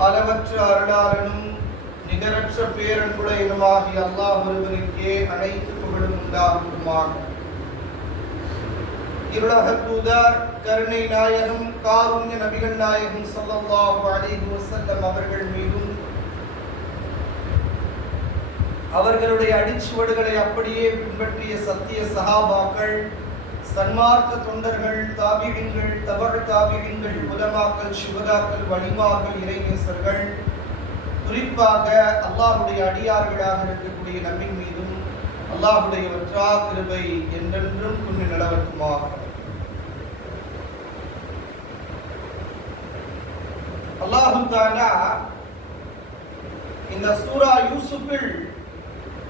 அளவற்ற அருளாளனும் நிகரற்ற பேரன்புடையனுமாகிய அல்லாஹ் ஒருவனுக்கே அனைத்து புகழும் உண்டாகுமாக இருளக தூதார் கருணை நாயகம் காருண்ய நபிகள் நாயகம் ஸல்லல்லாஹு அலைஹி வஸல்லம் அவர்கள் மீதும் அவர்களுடைய அடிச்சுவடுகளை அப்படியே பின்பற்றிய சத்திய சகாபாக்கள் சன்மார்க்க தொண்டர்கள் தாபிகங்கள் தவறு தாபிகங்கள் உலமாக்கள் சுகதாக்கள் வலிமார்கள் இறைநேசர்கள் குறிப்பாக அல்லாஹுடைய அடியார்களாக இருக்கக்கூடிய நம்மின் மீதும் அல்லாஹுடைய வற்றா கிருபை என்றென்றும் குன்று நிலவருக்குமா அல்லாஹு தானா இந்த சூரா யூசுப்பில்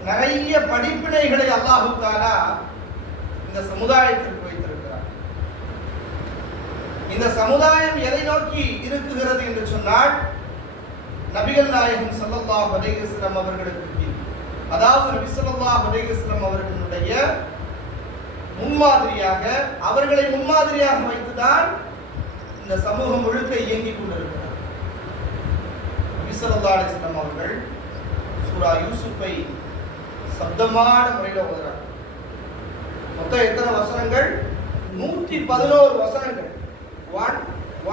நிறைய படிப்பினைகளை அல்லாஹு தானா இந்த சமுதாயத்திற்கு வைத்திருக்கிறார் இந்த சமுதாயம் எதை நோக்கி இருக்குகிறது என்று சொன்னால் நபிகள் நாயகம் சல்லல்லா அலைஹி அவர்களுக்கு அதாவது நபி ஸல்லல்லாஹு அலைஹி அவர்களுடைய முன்மாதிரியாக அவர்களை முன்மாதிரியாக வைத்துதான் இந்த சமூகம் முழுக்க இயங்கிக் கொண்டிருக்கிறார் நபி ஸல்லல்லாஹு அலைஹி அவர்கள் சூரா யூசுஃபை சப்தமான முறையில் ஓதுறாங்க. மொத்தம் எத்தனை வசனங்கள்? நூற்றி பதினோரு வசனங்கள். ஒன்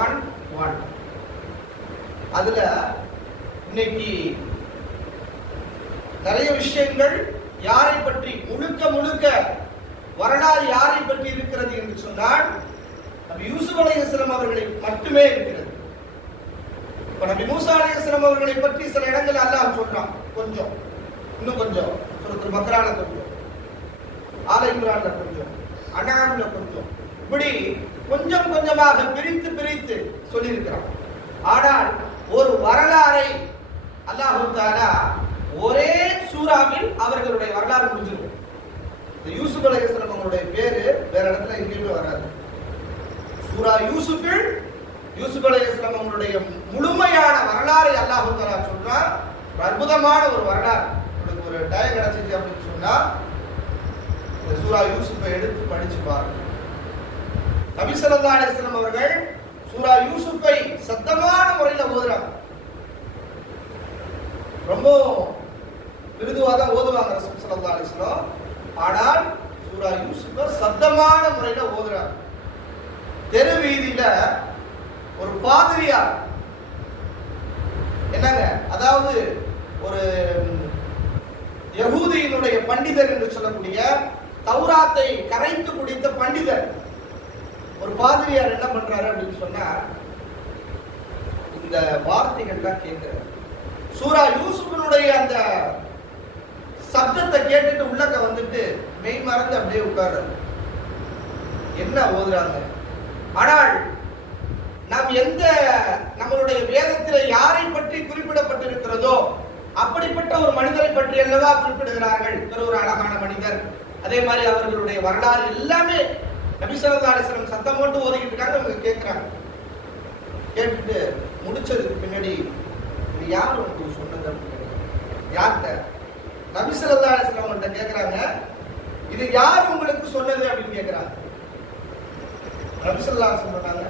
ஒன் ஒன் அதுல இன்னைக்கு நிறைய விஷயங்கள் யாரை பற்றி முழுக்க முழுக்க வரலாறு யாரை பற்றி இருக்கிறது என்று சொன்னால் நபி யூசுப் அலையஸ்லம் அவர்களை மட்டுமே இருக்கிறது. இப்ப நபி மூசா அலையஸ்லம் அவர்களை பற்றி சில இடங்கள் அல்லாஹ் சொல்றான் கொஞ்சம் இன்னும் கொஞ்சம். ஒருத்தர் பக்ரால கொஞ்சம். ஆல இம்ரான்ல கொஞ்சம் அனாம்ல கொஞ்சம் இப்படி கொஞ்சம் கொஞ்சமாக பிரித்து பிரித்து சொல்லியிருக்கிறான். ஆனால் ஒரு வரலாறை அல்லாஹு தாலா ஒரே சூறாவில் அவர்களுடைய வரலாறு முடிஞ்சிருக்கும் இந்த யூசுப் அலைஹிஸ்ஸலாம் அவங்களுடைய பேரு வேற இடத்துல எங்கேயுமே வராது. சூரா யூசுஃபில் யூசுப் அலைஹிஸ்ஸலாம் அவங்களுடைய முழுமையான வரலாறை அல்லாஹு தாலா சொல்றார் அற்புதமான ஒரு வரலாறு. உங்களுக்கு ஒரு டைம் கிடைச்சிச்சு அப்படின்னு சொன்னா இந்த சூரா யூசுஃபை எடுத்து படிச்சு பாருங்க. நபி ஸல்லல்லாஹு அவர்கள் சூரா யூசுஃபை சத்தமான முறையில் ஓதுறாங்க. ரொம்ப மிருதுவாக தான் ஓதுவாங்க ரசூல் ஸல்லல்லாஹு ஆனால் சூரா யூசுஃபை சத்தமான முறையில் ஓதுறாங்க. தெரு வீதியில ஒரு பாதிரியார் என்னங்க? அதாவது ஒரு யகூதியினுடைய பண்டிதர் என்று சொல்லக்கூடிய தௌராத்தை கரைத்து குடித்த பண்டிதர். ஒரு பாதிரியார் என்ன பண்றாரு அப்படின்னு சொன்னா இந்த வார்த்தைகள்லாம் கேட்கிறார். சூரா யூசுஃபினுடைய அந்த சப்தத்தை கேட்டுட்டு உள்ளக்க வந்துட்டு மெய் மறந்து அப்படியே உட்கார்றாரு. என்ன ஓதுறாங்க? ஆனால் நாம் எந்த நம்மளுடைய வேதத்தில் யாரை பற்றி குறிப்பிடப்பட்டிருக்கிறதோ அப்படிப்பட்ட ஒரு மனிதரை பற்றி அல்லவா குறிப்பிடுகிறார்கள்? ஒரு அழகான மனிதர். அதே மாதிரி அவர்களுடைய வரலாறு எல்லாமே நபிசரதாரிசனம் சத்தம் போட்டு ஓதிக்கிட்டு இருக்காங்க அவங்க கேட்குறாங்க கேட்டுட்டு முடிச்சதுக்கு பின்னாடி இது யார் உங்களுக்கு சொன்னது அப்படின்னு யார்கிட்ட? நபிசரதாரிசனம் அவங்கள்ட்ட கேட்குறாங்க இது யார் உங்களுக்கு சொன்னது அப்படின்னு கேட்குறாங்க நபிசல்லா சொல்றாங்க சொன்னாங்க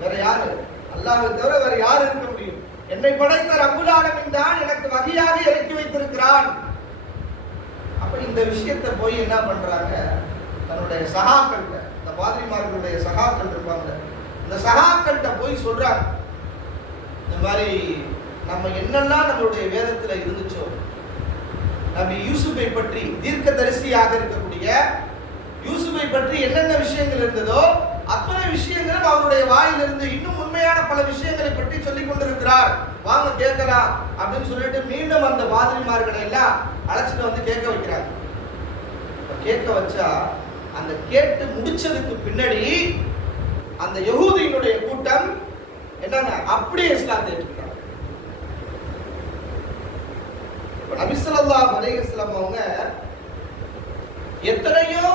வேற யாரு? அல்லாஹ்வை தவிர வேற யார் இருக்க முடியும்? என்னை படைத்த ரப்புல் தான் எனக்கு வகையாக இறக்கி வைத்திருக்கிறான். இந்த விஷயத்தை போய் என்ன பண்றாங்க? தன்னுடைய சகாக்கள்கிட்ட இந்த பாதிரிமார்களுடைய சகாக்கள் இருப்பாங்க. இந்த சகாக்கள்கிட்ட போய் சொல்றாங்க. இந்த மாதிரி நம்ம என்னெல்லாம் நம்மளுடைய வேதத்தில் இருந்துச்சோ நபி யூசுஃபை பற்றி தீர்க்க தரிசியாக இருக்கக்கூடிய யூசுஃபை பற்றி என்னென்ன விஷயங்கள் இருந்ததோ அத்தனை விஷயங்களும் அவருடைய வாயிலிருந்து இன்னும் உண்மையான பல விஷயங்களை பற்றி சொல்லிக் கொண்டிருக்கிறார். வாங்க கேட்கலாம் அப்படின்னு சொல்லிட்டு மீண்டும் அந்த பாதிரிமார்களை எல்லாம் அழைச்சிட்டு வந்து கேட்க வைக்கிறாங்க கேட்க வச்சா அந்த கேட்டு முடிச்சதுக்கு பின்னாடி அந்த யகுதியினுடைய கூட்டம் என்னங்க அப்படியே இஸ்லாத்தை ஏற்றுக்கிறாங்க நபிசல்லா நபி அவங்க எத்தனையோ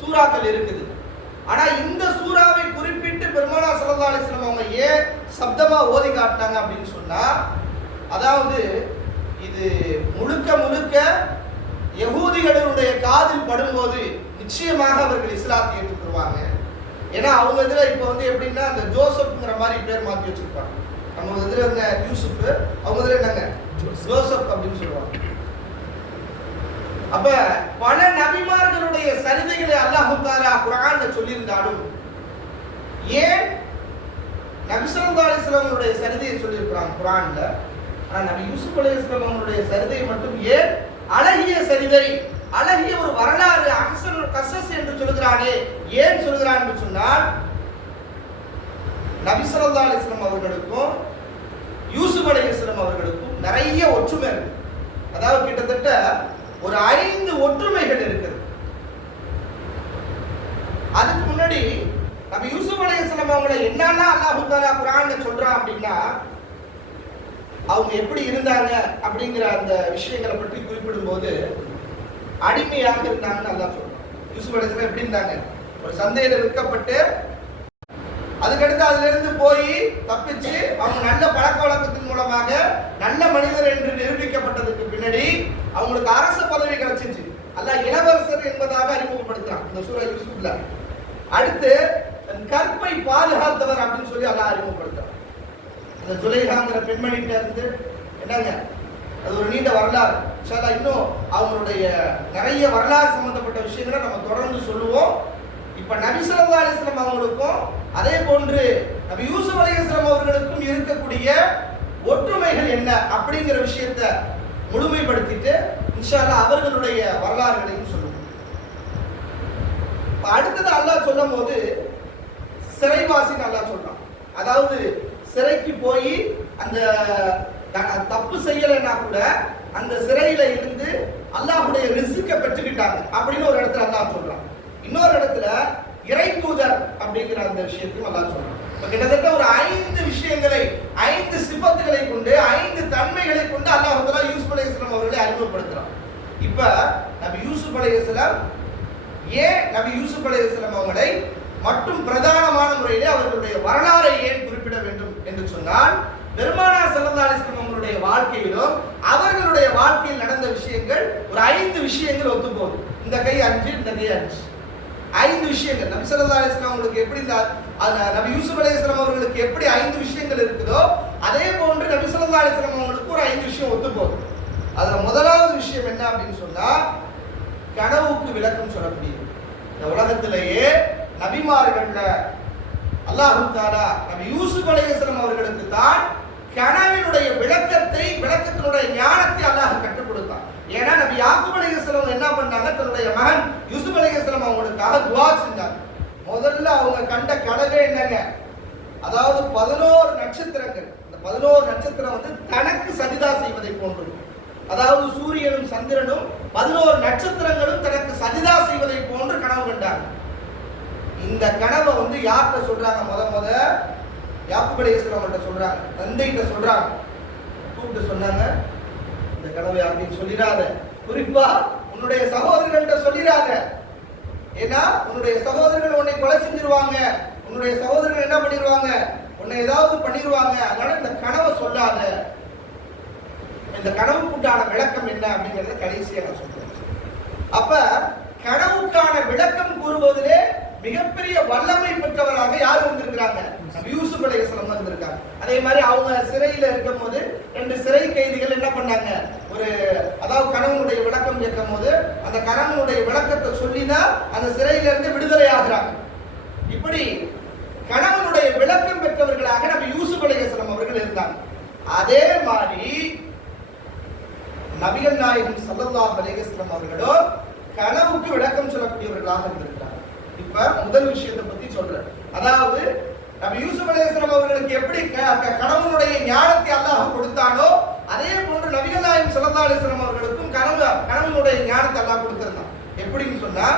சூறாக்கள் இருக்குது. ஆனா இந்த சூறாவை குறிப்பிட்டு பெருமானா சல்லா அலிஸ்லாம் அவங்க ஏன் சப்தமா ஓதி காட்டினாங்க அப்படின்னு சொன்னா அதாவது இது முழுக்க முழுக்க யகூதிகளுடைய காதில் படும்போது நிச்சயமாக அவர்கள் இஸ்லாத்தை ஏற்றுக்கொள்வாங்க. ஏன்னா அவங்க இதுல இப்போ வந்து எப்படின்னா அந்த ஜோசப்ங்கிற மாதிரி பேர் மாற்றி வச்சிருப்பாங்க. நம்ம இதில் இருந்த யூசுப் அவங்க இதில் என்னங்க? ஜோசப். அப்படின்னு சொல்லுவாங்க. அப்ப பல நபிமார்களுடைய சரிதைகளை அல்லாஹு தாலா குரான்ல சொல்லியிருந்தாலும் ஏன் நபிசல்லா அலிஸ்லாமனுடைய சரிதையை சொல்லியிருக்கிறாங்க குரான்ல ஆனால் நபி யூசுப் அலிஸ்லாம் அவங்களுடைய சரிதை மட்டும் ஏன்? அழகிய சரிதை அழகிய ஒரு வரலாறு அகசன் கசஸ் என்று சொல்கிறானே ஏன் சொல்கிறான் என்று சொன்னால் நபி ஸல்லல்லாஹு அவர்களுக்கும் யூசுப் அலைஹிஸ்ஸலாம் அவர்களுக்கும் நிறைய ஒற்றுமை இருக்கு. அதாவது கிட்டத்தட்ட ஒரு ஐந்து ஒற்றுமைகள் இருக்குது. அதுக்கு முன்னாடி நம்ம யூசுப் அலையம் அவங்கள என்னென்ன அல்லாஹு தாலா குர்ஆன்ல சொல்றான் அப்படின்னா அவங்க எப்படி இருந்தாங்க அப்படிங்கிற அந்த விஷயங்களை பற்றி குறிப்பிடும்போது அடிமையாக இருந்தாங்கன்னு நல்லா சொல்றோம் யூசுப் அலிஸ்லாம் எப்படி இருந்தாங்க? ஒரு சந்தையில விற்கப்பட்டு அதுக்கடுத்து அதுல இருந்து போய் தப்பிச்சு அவங்க நல்ல பழக்க வழக்கத்தின் மூலமாக நல்ல மனிதர் என்று நிரூபிக்கப்பட்டதுக்கு பின்னாடி அவங்களுக்கு அரசு பதவி கிடைச்சிச்சு. அல்ல இளவரசர் என்பதாக அறிமுகப்படுத்துறான் இந்த சூரா யூசுப்ல அடுத்து கற்பை பாதுகாத்தவர் அப்படின்னு சொல்லி அல்லாஹ் அறிமுகப்படுத்துறான். அந்த ஜுலைஹாங்கிற பெண்மணிகிட்ட இருந்து என்னங்க அது ஒரு நீண்ட வரலாறு. இன்ஷா இன்னும் அவங்களுடைய நிறைய வரலாறு சம்மந்தப்பட்ட விஷயங்களை நம்ம தொடர்ந்து சொல்லுவோம். இப்போ நபி ஸல்லல்லாஹு அவங்களுக்கும் அதே போன்று நபி யூசுப் அலைஹிஸ்ஸலாம் அவர்களுக்கும் இருக்கக்கூடிய ஒற்றுமைகள் என்ன அப்படிங்கிற விஷயத்த முழுமைப்படுத்திட்டு இன்ஷால்லா அவர்களுடைய வரலாறுகளையும் சொல்லுவோம். இப்போ அடுத்தது அல்லாஹ் சொல்லும் போது சிறைவாசின்னு அல்லாஹ் சொல்றான். அதாவது சிறைக்கு போய் அந்த தப்பு செய்யலைன்னா கூட அந்த சிறையில இருந்து அல்லாஹுடைய ரிசுக்கை பெற்றுக்கிட்டாங்க அப்படின்னு ஒரு இடத்துல அல்லாஹ் சொல்றான். இன்னொரு இடத்துல இறை தூதர் அப்படிங்கிற அந்த விஷயத்தையும் அல்லாஹ் சொல்றான். கிட்டத்தட்ட ஒரு ஐந்து விஷயங்களை ஐந்து சிபத்துகளை கொண்டு ஐந்து தன்மைகளை கொண்டு அல்லாஹ் தஆலா யூசுப் அலைஹிஸ்ஸலாம் அவர்களை அறிமுகப்படுத்துறான். இப்ப நபி யூசுப் அலைஹிஸ்ஸலாம் ஏன் நபி யூசுப் அலைஹிஸ்ஸலாம் அவங்களை மற்றும் பிரதானமான முறையிலே அவர்களுடைய வரலாறை ஏன் குறிப்பிட வேண்டும் என்று சொன்னால் பெருமானார் ஸல்லல்லாஹு அலிஸ்லம் அவங்களுடைய வாழ்க்கையிலும் அவர்களுடைய வாழ்க்கையில் நடந்த விஷயங்கள் ஒரு ஐந்து விஷயங்கள் ஒத்து போகுது இந்த கை அஞ்சு இந்த கை அஞ்சு. ஐந்து விஷயங்கள். நபி ஸல்லல்லாஹு அலிஸ்லாம் அவங்களுக்கு எப்படி இந்த நபி யூசுப் அலைஹிஸ்ஸலாம் அவர்களுக்கு எப்படி ஐந்து விஷயங்கள் இருக்குதோ அதே போன்று நபி ஸல்லல்லாஹு அலிஸ்லாம் அவங்களுக்கு ஒரு ஐந்து விஷயம் ஒத்து போகுது அதுல முதலாவது விஷயம் என்ன அப்படின்னு சொன்னா கனவுக்கு விளக்கம் சொல்லக்கூடியது. இந்த உலகத்திலேயே நபிமார்கள்ல அல்லாஹு தாலா நபி யூசுப் அலைஹிஸ்ஸலாம் அவர்களுக்கு தான் கனவினுடைய விளக்கத்தை விளக்கத்தினுடைய ஞானத்தை அல்லாஹ் கற்றுக் கொடுத்தான். ஏன்னா நபி யாக்குப் அலைஹிஸ்ஸலாம் என்ன பண்ணாங்க? தன்னுடைய மகன் யூசுப் அலைஹிஸ்ஸலாம் அவங்களுக்காக துவா செஞ்சாங்க. முதல்ல அவங்க கண்ட கடவே என்னங்க? அதாவது பதினோரு நட்சத்திரங்கள். இந்த பதினோரு நட்சத்திரம் வந்து தனக்கு சதிதா செய்வதை போன்றது. அதாவது சூரியனும் சந்திரனும் பதினோரு நட்சத்திரங்களும் தனக்கு சஜிதா செய்வதை போன்று கனவு கண்டார்கள் இந்த கனவை வந்து யார்கிட்ட சொல்றாங்க? முத முத யாக்குப் அவங்கள்ட்ட சொல்றாங்க. தந்தைகிட்ட சொல்றாங்க. கூப்பிட்டு சொன்னாங்க. இந்த கனவை யாருக்கும் சொல்லிடாத. குறிப்பா உன்னுடைய சகோதரர்கள்ட்ட சொல்லிடாத. ஏன்னா உன்னுடைய சகோதரர்கள் உன்னை கொலை செஞ்சிருவாங்க. உன்னுடைய சகோதரர்கள் என்ன பண்ணிடுவாங்க உன்னை ஏதாவது பண்ணிடுவாங்க அதனால இந்த கனவை சொல்லாத. இந்த கனவுக்குண்டான விளக்கம் என்ன அப்படிங்கறத கடைசியாக நான் சொல்றேன். அப்ப கனவுக்கான விளக்கம் கூறுவதிலே மிகப்பெரிய வல்லமை பெற்றவராக யார் வந்திருக்கிறாங்க? நபி யூசுப் அலைஹிஸ்ஸலாம் வந்திருக்காங்க அதே மாதிரி அவங்க சிறையில இருக்கும்போது ரெண்டு சிறை கைதிகள் என்ன பண்ணாங்க? ஒரு அதாவது கணவனுடைய விளக்கம் கேட்கும் போது அந்த கணவனுடைய விளக்கத்தை சொல்லினா அந்த சிறையில இருந்து விடுதலை ஆகுறாங்க. இப்படி கணவனுடைய விளக்கம் பெற்றவர்களாக நம்ம யூசுப் அலைஹிஸ்ஸலாம் அவர்கள் இருந்தாங்க. அதே மாதிரி நபிகள் நாயகம் சல்லல்லாஹ் அலைஹி வஸல்லம் அவர்களோ கனவுக்கு விளக்கம் சொல்லக்கூடியவர்களாக இருந்திருக்கிறாங்க இப்ப முதல் விஷயத்தை பத்தி சொல்றேன். அதாவது நம்ம யூசுப் அலேஸ்வரம் அவர்களுக்கு எப்படி கணவனுடைய ஞானத்தை அல்லாஹ் கொடுத்தானோ அதே போன்று நபிகள் நாயம் ஸல்லல்லாஹு அவர்களுக்கும் கனவு கணவனுடைய ஞானத்தை அல்லாஹ் கொடுத்திருந்தான். எப்படின்னு சொன்னா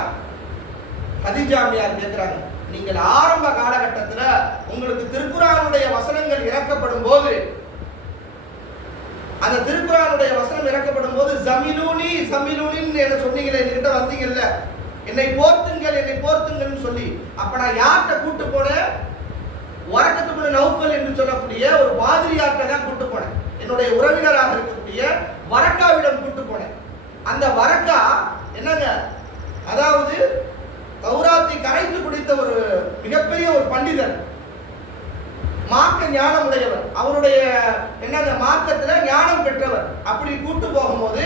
ஹதிஜாமியார் கேட்கிறாங்க நீங்கள் ஆரம்ப காலகட்டத்துல உங்களுக்கு திருக்குறானுடைய வசனங்கள் இறக்கப்படும் போது அந்த திருக்குறானுடைய வசனம் இறக்கப்படும் போது ஜமிலூனி ஜமிலூனின்னு என்ன சொன்னீங்களே என்கிட்ட வந்தீங்கல்ல? என்னை போர்த்துங்கள் என்னை போர்த்துங்கள்னு சொல்லி அப்ப நான் யார்கிட்ட கூட்டு போனேன்? வரக்கத்துக்குள்ள நவுக்கல் என்று சொல்லக்கூடிய ஒரு பாதிரியார்கிட்ட தான் கூட்டு போனேன். என்னுடைய உறவினராக இருக்கக்கூடிய வரக்காவிடம் கூட்டு போனேன். அந்த வரக்கா என்னங்க அதாவது தௌராத்தை கரைத்து குடித்த ஒரு மிகப்பெரிய ஒரு பண்டிதர் மார்க்க ஞானம் உடையவர் அவருடைய என்னங்க மார்க்கத்துல ஞானம் பெற்றவர். அப்படி கூட்டு போகும்போது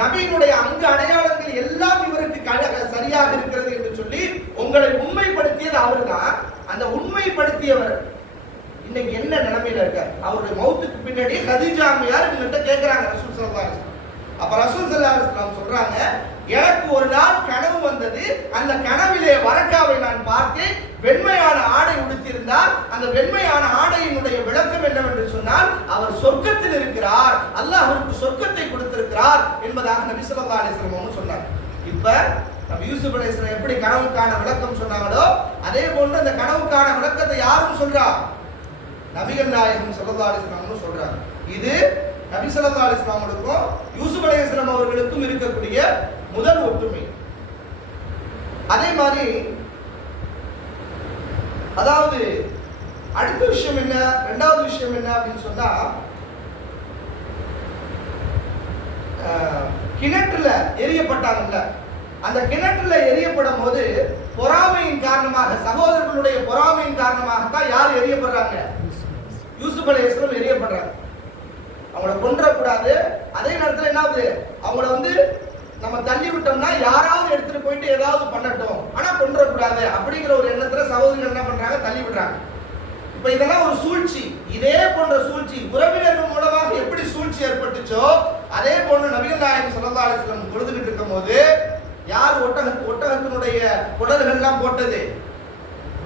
நபியினுடைய அங்கு அடையாளங்கள் எல்லாம் இவர் சரியாக இருக்கிறது என்று சொல்லி உங்களை உண்மைப்படுத்தியது அவர் தான் அந்த உண்மைப்படுத்தியவர் இன்னைக்கு என்ன நிலைமையில இருக்க அவருடைய மௌத்துக்கு பின்னாடி கதீஜா அம்மையார் கேட்கிறாங்க ரசூல் சல்லா அப்ப ரசூல் சல்லா சொல்றாங்க எனக்கு ஒரு நாள் கனவு வந்தது. அந்த கனவிலே வரக்காவை நான் பார்த்தேன். வெண்மையான ஆடை உடுத்திருந்தால் அந்த வெண்மையான ஆடையினுடைய விளக்கம் என்னவென்று சொன்னால் அவர் சொர்க்கத்தில் இருக்கிறார். அல்லாஹ் அவருக்கு சொர்க்கத்தை கொடுத்திருக்கிறார். என்பதாக நபி சொல்லா அலைஹி சொன்னார் இப்ப நம்ம யூசுப் அலைஹிஸ்ஸலாம் எப்படி கனவுக்கான விளக்கம் சொன்னாங்களோ அதே போன்று அந்த கனவுக்கான விளக்கத்தை யாரும் சொல்றா? நபிகள் நாயகம் ஸல்லல்லாஹு அலைஹி சொல்றாங்க. இது நபி ஸல்லல்லாஹு அலிஸ்லாமுக்கும் யூசுப் அலைஹிஸ்ஸலாம் அவர்களுக்கும் இருக்கக்கூடிய முதல் ஒற்றுமை. அதே மாதிரி அதாவது அடுத்த விஷயம் என்ன ரெண்டாவது விஷயம் என்ன அப்படின்னு சொன்னா அஹ், கிணற்றுல எரியப்பட்டாங்கல்ல. அந்த கிணற்றுல எரியப்படும் போது பொறாமையின் காரணமாக சகோதரர்களுடைய பொறாமையின் காரணமாகத்தான் யார் எரியப்படுறாங்க? யூசுப் அலைஹிஸ்ஸலாம் எரியப்படுறாங்க அவங்கள கொன்றக்கூடாது. அதே நேரத்தில் என்ன ஆகுது அவங்கள வந்து நம்ம தள்ளி விட்டோம்னா யாராவது எடுத்துட்டு போயிட்டு ஏதாவது பண்ணட்டும். ஆனா கொன்றக்கூடாது அப்படிங்கிற ஒரு எண்ணத்துல சகோதரிகள் என்ன பண்றாங்க? தள்ளி விடுறாங்க. இப்ப இதெல்லாம் ஒரு சூழ்ச்சி. இதே போன்ற சூழ்ச்சி உறவினர்கள் மூலமாக எப்படி சூழ்ச்சி ஏற்பட்டுச்சோ அதே போன்று நபிகள் நாயகம் ஸல்லல்லாஹு அலைஹி வஸல்லம் போது யார் ஒட்டக ஒட்டகத்தினுடைய குடல்கள்லாம் போட்டது?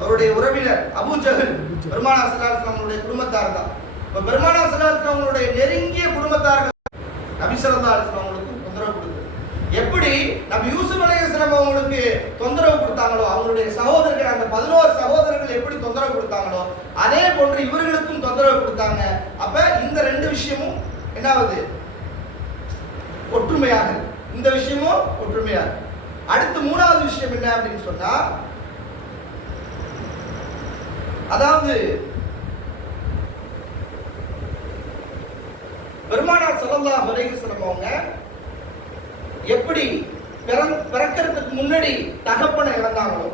அவருடைய உறவினர் அபு ஜஹல் பெருமானா சல்லாஹனுடைய குடும்பத்தார் தான். இப்போ பெருமானா அவங்களுடைய நெருங்கிய குடும்பத்தார்கள் நபி ஸல்லல்லாஹு அலைஹி அவங்களுக்கு தொந்தரவு கொடுத்தது. எப்படி நபி யூசுப் அலைஹிஸ்ஸலாம் அவங்களுக்கு தொந்தரவு கொடுத்தாங்களோ அவங்களுடைய சகோதரர்கள் அந்த பதினோரு சகோதரர்கள் எப்படி தொந்தரவு கொடுத்தாங்களோ அதே போன்று இவர்களுக்கும் தொந்தரவு கொடுத்தாங்க. அப்ப இந்த ரெண்டு விஷயமும் என்னாவது? ஒற்றுமையாக. இந்த விஷயமும் ஒற்றுமையாக. அடுத்து மூணாவது விஷயம் என்ன அப்படின்னு சொன்னா அதாவது பெருமானார் ஸல்லல்லாஹு அலைஹி வஸல்லம் அவங்க எப்படி பிறந்- பிறக்கிறதுக்கு முன்னாடி தகப்பனை இழந்தாங்களோ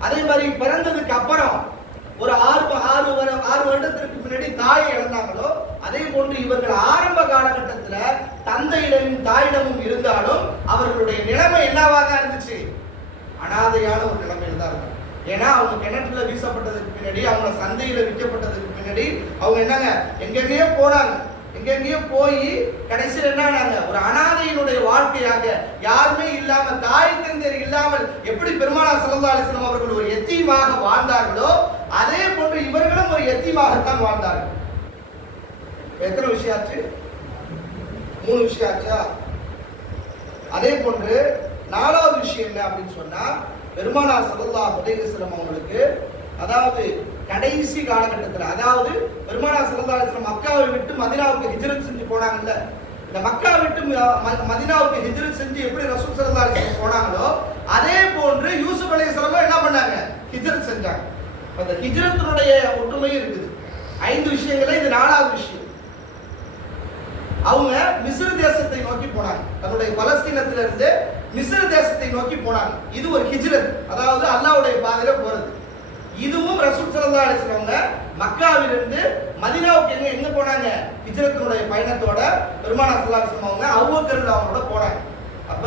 அதே மாதிரி பிறந்ததுக்கு அப்புறம் ஒரு ஆறு ஆறு வர ஆறு வருடத்திற்கு முன்னாடி தாயை இழந்தாங்களோ அதே போன்று இவர்கள் ஆரம்ப காலகட்டத்தில் தந்தையிடமும் தாயிடமும் இருந்தாலும் அவர்களுடைய நிலைமை என்னவாக இருந்துச்சு? அனாதையான ஒரு நிலைமையில தான் இருக்கும் ஏன்னா அவங்க கிணற்றுல வீசப்பட்டதுக்கு பின்னாடி அவங்க சந்தையில விற்கப்பட்டதுக்கு பின்னாடி அவங்க என்னங்க? எங்கெங்கேயோ போனாங்க. எங்கெங்கேயோ போய் கடைசியில் என்ன ஆனாங்க? ஒரு அனாதையினுடைய வாழ்க்கையாக யாருமே இல்லாம தாய் தந்தையர் இல்லாமல் எப்படி பெருமானா சிறந்தாலிசனம் அவர்கள் ஒரு எத்தியமாக வாழ்ந்தார்களோ அதே போன்று இவர்களும் ஒரு எத்தியமாகத்தான் வாழ்ந்தார்கள். எத்தனை விஷயம் ஆச்சு? மூணு விஷயம் ஆச்சா அதே போன்று நாலாவது விஷயம் என்ன அப்படின்னு சொன்னா பெருமானா ஸல்லல்லாஹு அலைஹி அவங்களுக்கு அதாவது கடைசி காலகட்டத்தில் அதாவது பெருமானா ஸல்லல்லாஹு மக்காவை விட்டு மதினாவுக்கு ஹிஜரத் செஞ்சு போனாங்கல்ல. இந்த மக்கா விட்டு ம- ஹிஜரத் செஞ்சு எப்படி ரசூல் ஸல்லல்லாஹு போனாங்களோ அதே போன்று யூசுப் அலைஹிஸ்ஸலாமும் என்ன பண்ணாங்க? ஹிஜரத் செஞ்சாங்க. அந்த ஹிஜரத்தினுடைய ஒற்றுமையும் இருக்குது. ஐந்து விஷயங்களே இது நாலாவது விஷயம். அவங்க மிஸ்ர தேசத்தை நோக்கி போனாங்க. தன்னுடைய பலஸ்தீனத்திலிருந்து மிஸ்ர தேசத்தை நோக்கி போனாங்க. இது ஒரு ஹிஜ்ரத். அதாவது அல்லாவுடைய பாதையில போறது. இதுவும் ரசூல் ஸல்லல்லாஹு அலைஹி மக்காவிலிருந்து மதினாவுக்கு எங்க எங்க போனாங்க? ஹிஜ்ரத்தினுடைய பயணத்தோட பெருமான ஸல்லல்லாஹு அலைஹி அவங்க அவ்வக்கரில் அவங்களோட போனாங்க. அப்ப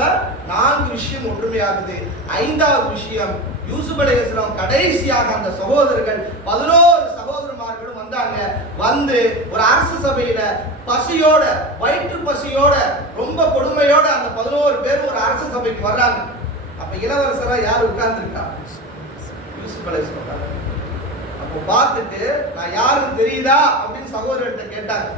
நான்கு விஷயம் ஒற்றுமையாகுது. ஐந்தாவது விஷயம் யூசுப் அலைஹிஸ்ஸலாம் கடைசியாக அந்த சகோதரர்கள் பதினோரு சகோதரமார்களும் வந்தாங்க. வந்து ஒரு அரசு சபையில பசியோட வயிற்று பசியோட ரொம்ப கொடுமையோட அந்த பதினோரு பேர் ஒரு அரசு சபைக்கு வர்றாங்க. அப்ப இளவரசரா யார் உட்கார்ந்துருக்கா? யூசுப் அப்போ பார்த்துட்டு நான் யாருன்னு தெரியுதா? அப்படின்னு சகோதரர்கிட்ட கேட்டாங்க.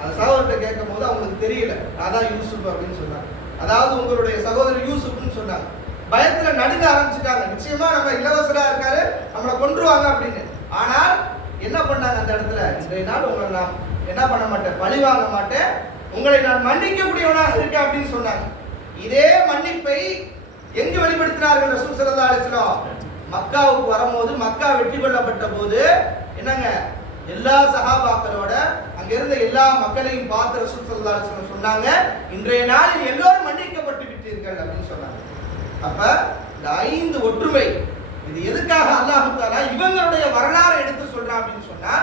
அந்த சகோதரர்கிட்ட கேட்கும் போது அவங்களுக்கு தெரியல. அதான் யூசுப் அப்படின்னு சொன்னாங்க. அதாவது உங்களுடைய சகோதரர் யூசுப்னு சொன்னாங்க. பயத்துல நடுங்க ஆரம்பிச்சுட்டாங்க. நிச்சயமா நம்ம இளவரசரா இருக்காரு நம்மளை கொன்றுவாங்க அப்படின்னு. ஆனால் என்ன பண்ணாங்க அந்த இடத்துல? இன்றைய நாள் உங்களை நான் என்ன பண்ண மாட்டேன்? பழி வாங்க மாட்டேன். உங்களை நான் மன்னிக்கக்கூடியவனாக இருக்கேன் அப்படின்னு சொன்னாங்க. இதே மன்னிப்பை எங்கு வெளிப்படுத்தினார்கள் ரசூல் ஸல்லல்லாஹு அலைஹி மக்காவுக்கு வரும்போது மக்கா வெற்றி கொள்ளப்பட்ட போது என்னங்க? எல்லா சகாபாக்களோட அங்கிருந்த எல்லா மக்களையும் பார்த்து ரசூல் ஸல்லல்லாஹு சொன்னாங்க இன்றைய நாளில் எல்லோரும் மன்னிக்கப்பட்டு விட்டீர்கள் அப்படின்னு சொன்னாங்க. அப்ப இந்த ஐந்து ஒற்றுமை இது இது எதுக்காக அல்லாஹு தாலா இவங்களுடைய வரலாறு எடுத்து சொல்றான் அப்படின்னு சொன்னா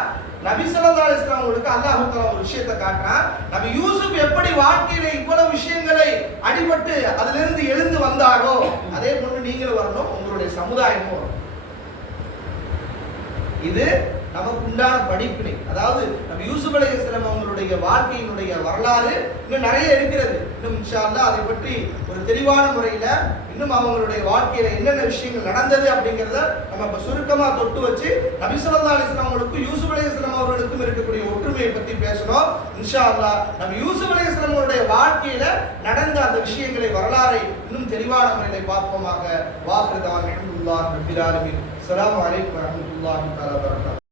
நபி சொல்லா அலைஹி அவங்களுக்கு அல்லாஹு தாலா ஒரு விஷயத்தை காட்டுறான். நபி யூசுப் எப்படி வாழ்க்கையில இவ்வளவு விஷயங்களை அடிபட்டு அதிலிருந்து எழுந்து வந்தாரோ அதே போன்று நீங்களும் வரணும் உங்களுடைய சமுதாயமும் இது நமக்கு உண்டான படிப்பினை. அதாவது நம்ம யூசுப் அலைஹிஸ்ஸலாம் அவங்களுடைய வாழ்க்கையினுடைய வரலாறு இன்னும் நிறைய இருக்கிறது. இன்னும் இன்ஷால்லா அதை பற்றி ஒரு தெளிவான முறையில இன்னும் அவங்களுடைய வாழ்க்கையில என்னென்ன விஷயங்கள் நடந்தது அப்படிங்கிறத நம்ம இப்ப சுருக்கமா தொட்டு வச்சு நபி அலிஸ்லாம் அவங்களுக்கும் யூசுப் அலைஹிஸ்ஸலாம் அவர்களுக்கும் இருக்கக்கூடிய ஒற்றுமையை பத்தி பேசணும். இன்ஷா அல்லா நம்ம யூசுப் அலைஹிஸ்ஸலாம் அவருடைய வாழ்க்கையில நடந்த அந்த விஷயங்களை வரலாறை இன்னும் தெளிவான முறையில பார்ப்போமாக. வாக்குதான் அல்ஹம்துலில்லாஹ் ரப்பில் ஆலமீன். அஸ்ஸலாமு அலைக்கும் வரஹ்மத்துல்லாஹி